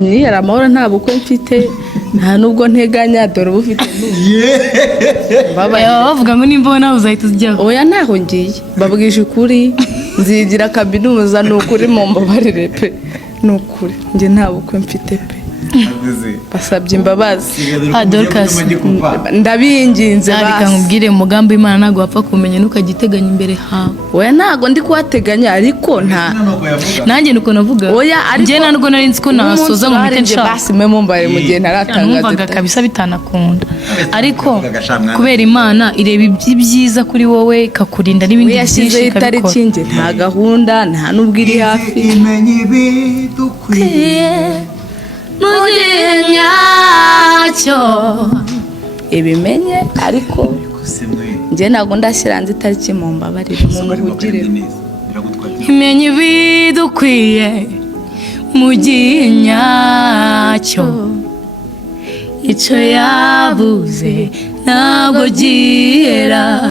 ni amahoro nta bukwe mfite nta nubwo nteganya dore ubufite bavuga ngo nimba nawe uzahita ujyaho. oya ntaho ngiye babwije ukuri nzigira kaminuza ni ukuri mu mbabarire pe ni ukuri njye nta bukwe mfite pe basabye imbabazi. Dorcas ndabinginze reka nkubwire umugambi Imana ntago wapfa kumenya nukagiteganya imbere hawe. oya ntago ndi kuhateganya ariko nta nanjye nuko navuga oya njye ntabwo nari nzi ko nasoza mu mite nshaka basi memo mbaye mu gihe ntaratanga numvaga kabisa bitanakunda ariko kubera Imana ireba ibyiza kuri wowe ikakurinda n'ibindi byinshi itariki nge nta gahunda nta nubwo iri hafi mugihe nyacyo ibimenye ariko njye ntabwo ndashyira hanze itariki mu mbabarire mu muhugire imenye ibidukwiye mu gihe nyacyo icyo yabuze ntabwo gihera